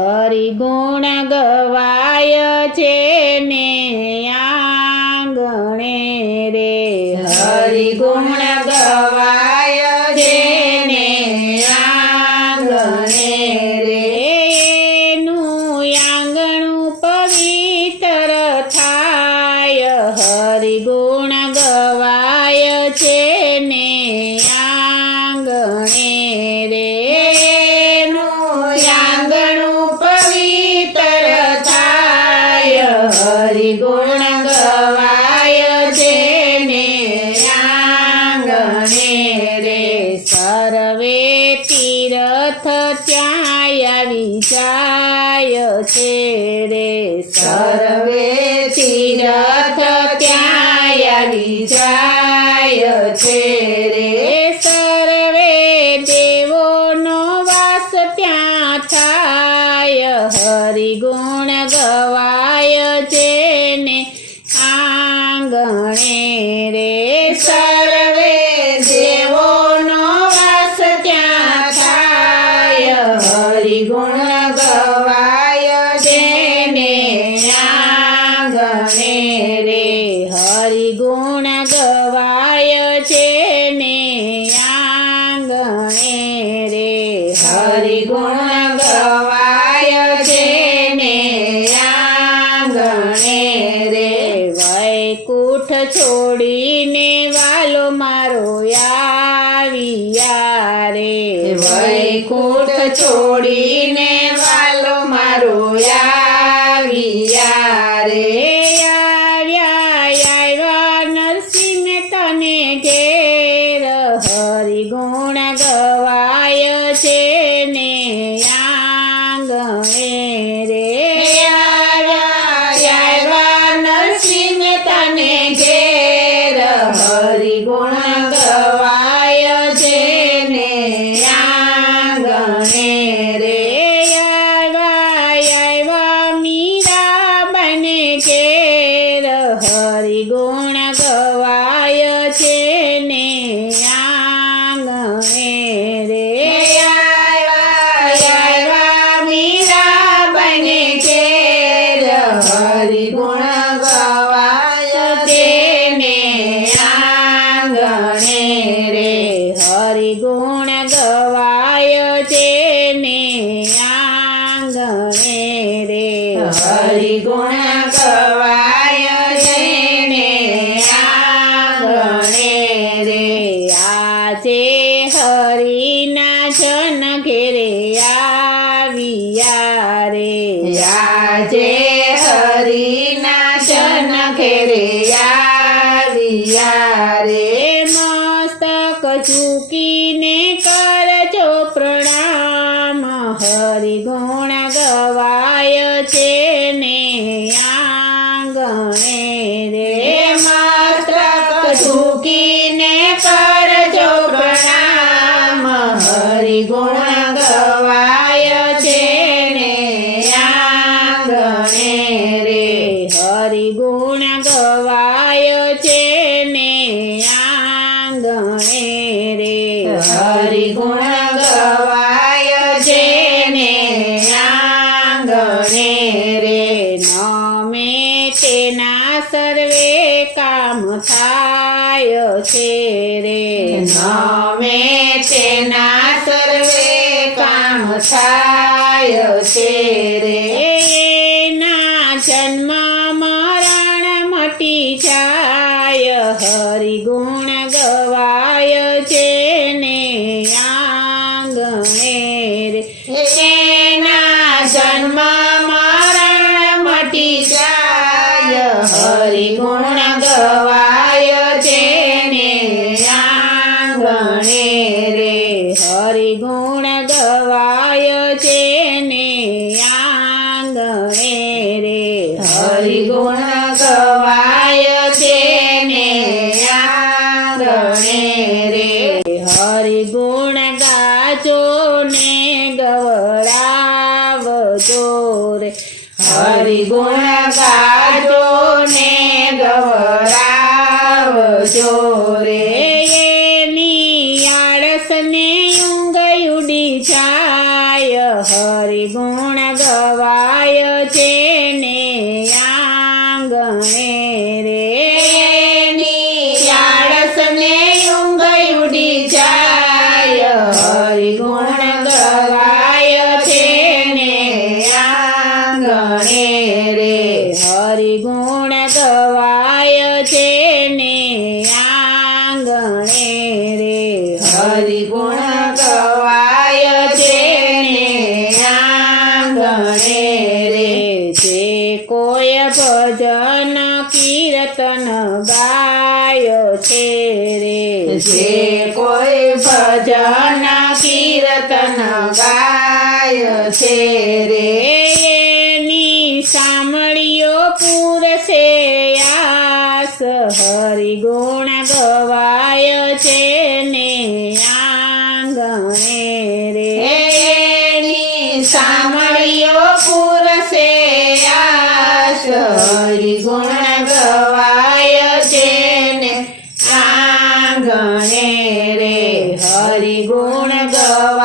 હરિગુણ ગવાય છે ને આંગણે રે હરિગુણ ગવાય છે ને આંગણે રે એનું આંગણું પવિત્ર થાય હરિગુણ ગવાય છે ને આંગણે રે હરિગુણ ગવાય છે ને આંગણે રે સર્વે તીર્થ ત્યાં આવી જાય છે રે સર્વે તીર્થ ત્યાં આવી જાય છે રે સર્વે દેવોનો વાસ ત્યાં થાય હરિગુણ ગવાય છે ને આંગણે રે સર્વે દેવોનો વાસ ત્યાં થાય હરિગુણ ગવાય છે ને આંગણે રે હરિગુણ ગવાય છે ને આંગણે રે હરિગુણ ગવાય છે ને આંગણે રે વૈકુંઠ છોડીને વાલો મારો આવ્યા રે વૈકુંઠ છોડીને વાલો મારો આવ્યા રે આવ્યા નરસિંહ તને ઘેર હરિગુણ ગવાય છે ને આંગણે રે નરસિંહ તને ઘેર હરિગુણ ગવાય છે ને આંગણે રે આવ્યા મીરાબાને ઘેર હરિગુણ ગવાય છે ને આંગણે રે આવ્યા મીરાબાને ઘેર હરિગુણ ગવાય છે ને આંગણે રે હરિગુણ ગવાય છે ને આંગણે રે હરિગુણ ગવાય છે ને આંગણે રે આજે હરિના જન ઘેરે આવ્યા રે આજે હરિના જન ઘેરે આવ્યા રે મસ્તક ઝૂકીને કરજો પ્રણામ હરિગુણ ગવાય છે ને આંગણે રે મસ્તક ઝૂકીને કરજો પ્રણામ હરિગુણ ગવાય છે ને આંગણે રે હરિગુણ ગવાય છે ને આંગણે રે હરિગુણ ગવાય છે ને આંગણે રે નમે તેના સર્વે કામ થાય છે રે નમે તેના સર્વે કામ થાય છે રે ના જન્મ મરણ મટી જાય હરિગુણ ગવાય છે ને આંગણે રે એના જન્મ મરણ મટી જાય હરિગુણ ગવાય છે ને આંગણે રે હરિગુણ ગવાય છે ને આંગણે રે હરિગુણ ગવાય છે ને આંગણે રે હરિગુણ ગાજો ને ગવડાવજો રે હરિગુણ ગાજો ને ગવડાવજો રે એની આળસ ને ઊંઘ ઉડી જાય હરિગુણ રે એની આળસને ઊંઘ ઉડી જાય હરિગુણ ગવાય છે ને આંગણે રે હરિગુણ ગવાય છે ને આંગણે રે હરિગુણ ગવાય છે ને આંગણે રે જે કોઈ ભજન કીર્તન ગાયો છે રે જે કોઈ ભજન કીર્તન ગાય છે રે એની સાંભળીઓ પૂરશે આસ હરિગુણ ગવાય છે ને આંગણે રે એની સાંભળીઓ પૂરશે આસ હરિગુણ ગવાય છે ને આંગણે રે હરિગુણ ગવાય